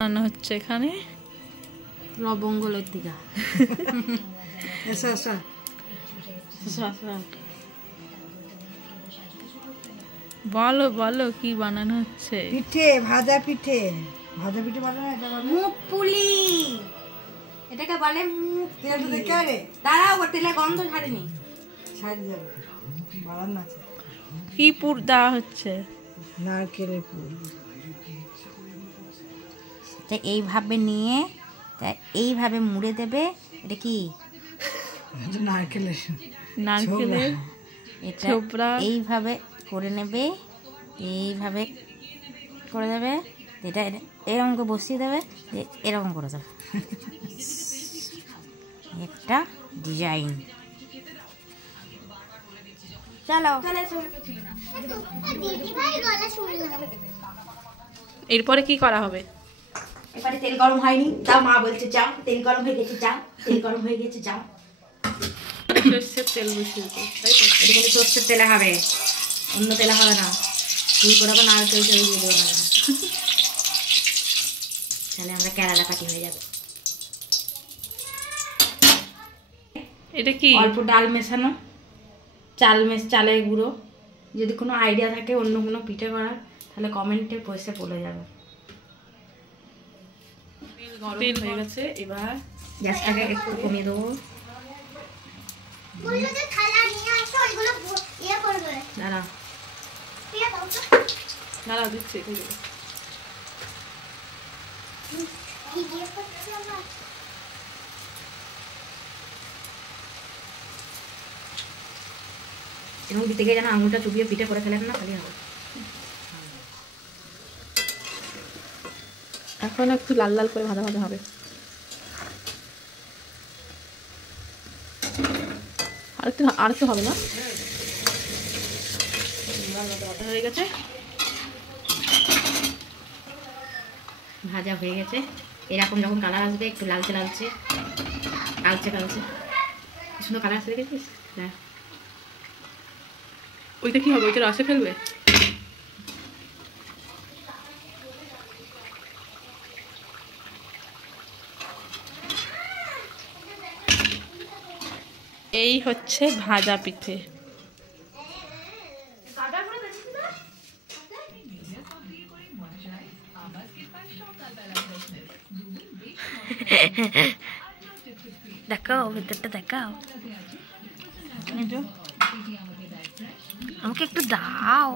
বানানো হচ্ছে এখানে লবঙ্গ লতিকা। বলো বলো কি বানানো হচ্ছে? পিঠে, ভাজা পিঠে। ভাজা পিঠে বানানো, এটা বানানো মুখ পুলি, এটাকে বলে মুখ। তেলটা দেখে আগে দাঁড়াও, তেলে গন্ধ ছাড়েনি। ছাড় যাবে, বানানো আছে। কি পুর দেওয়া হচ্ছে? নারকেলের পুর। তা এইভাবে নিয়ে তা এইভাবে মুড়ে দেবে। এটা কি? নারকেলের নারকেলের এটা ছোবড়া। এইভাবে করে নেবে, এইভাবে করে দেবে। এটা এরকম করে বসিয়ে দেবে, এরকম করে দেবে একটা ডিজাইন। চলো এরপরে কি করা হবে? এবারে তেল গরম হয়নি, তাও মা বলছে যাও, তেল গরম হয়ে গেছে, যাও, তেল গরম হয়ে গেছে, যাও। সর্ষের তেল বসিয়ে দেবো, তাই তো? এটা কিন্তু সর্ষের তেলে হবে, অন্য তেলে হবে না। তুই করে আবার নারকেল তেল দিয়ে দেবো না, তাহলে আমরা কেরালা কাটি হয়ে যাবে। এটা কি? অল্প ডাল মেশানো, চালের গুঁড়ো। যদি কোনো আইডিয়া থাকে অন্য কোনো পিঠে করার, তাহলে কমেন্টে বসে বলে যাবে। তেল হয়ে গেছে, এবার গ্যাসটাকে একটু কমিয়ে দেবো। দাঁড়া, নাড়া দিচ্ছে। এবং দিতে গিয়ে যেন আঙুলটা চুবিয়ে পিঠে করে ফেলেন না, খালি হবে। এখন একটু লাল লাল করে ভাজা ভাজা হবে। আর একটু হবে না? হয়ে গেছে, ভাজা হয়ে গেছে। এরকম যখন কালার আসবে, একটু লালচে লালচে কালচে কালচে, সুন্দর কালার আসে, দেখেছিস? হ্যাঁ। ওইটা কি হবে? ওইটা রসে ফেলবে? এই হচ্ছে ভাজা পিঠে। দেখাও ভেতরটা, দেখাও আমাকে একটু দাও।